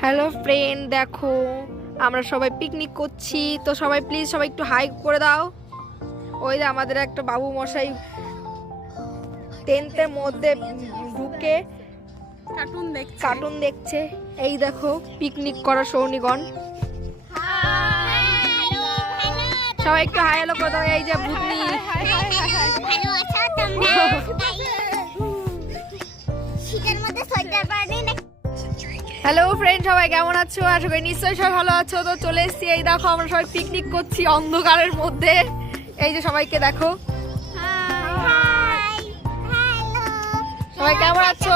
Hello friend, দেখো আমরা সবাই পিকনিক করছি। তো সবাই প্লিজ সবাই একটু হাই করে দাও। ওই যে আমাদের একটা বাবু মশাই টেন্টের মধ্যে ঢুকে কার্টুন দেখছে। এই দেখো পিকনিক করা সৌনিগণ, সবাই একটু হাই হ্যালো করে দাও। এই যে ভূতনি, হ্যালো ফ্রেন্ড, সবাই কেমন আছো? আশা করি নিশ্চয়ই সবাই ভালো আছো। তো চলে এসেছি, এই দেখো আমরা সবাই পিকনিক করছি অন্ধকারের মধ্যে। এই যে সবাইকে দেখো, সবাই কেমন আছো?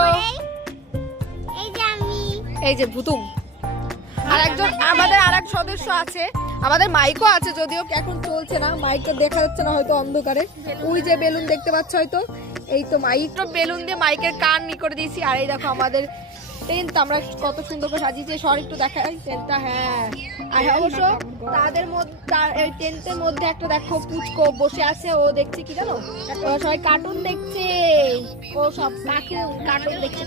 এই যে ভুতুম, আর একজন আমাদের আরেক সদস্য আছে, আমাদের মাইকও আছে, যদিও এখন চলছে না, মাইকটা দেখা যাচ্ছে না হয়তো অন্ধকারে। ওই যে বেলুন দেখতে পাচ্ছ হয়তো, এই তো মাইক বেলুন দিয়ে মাইকের কান ই করে দিয়েছি। আর এই দেখো আমাদের টেন্ট আমরা কত সুন্দর করে সাজিয়েছি। সর একটু দেখাই টেন্টটা। হ্যাঁ, আর অবশ্য তাদের মধ্যে টেন্টের মধ্যে একটা দেখো পুচকো বসে আছে, ও দেখছে কি জানো, সবাই কার্টুন দেখছে। ও সব কার্টুন দেখছে।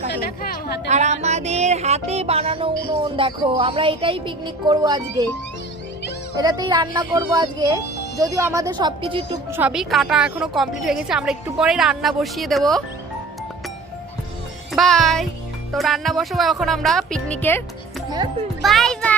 আর আমাদের হাতে বানানো উনুন দেখো, আমরা এটাই পিকনিক করব আজকে, এটাতেই রান্না করব আজকে। যদিও আমাদের সবকিছু একটু সবই কাটা এখনো কমপ্লিট হয়ে গেছে, আমরা একটু পরেই রান্না বসিয়ে দেব। বাই। তো রান্না বসাবো এখন আমরা পিকনিকের। Bye bye.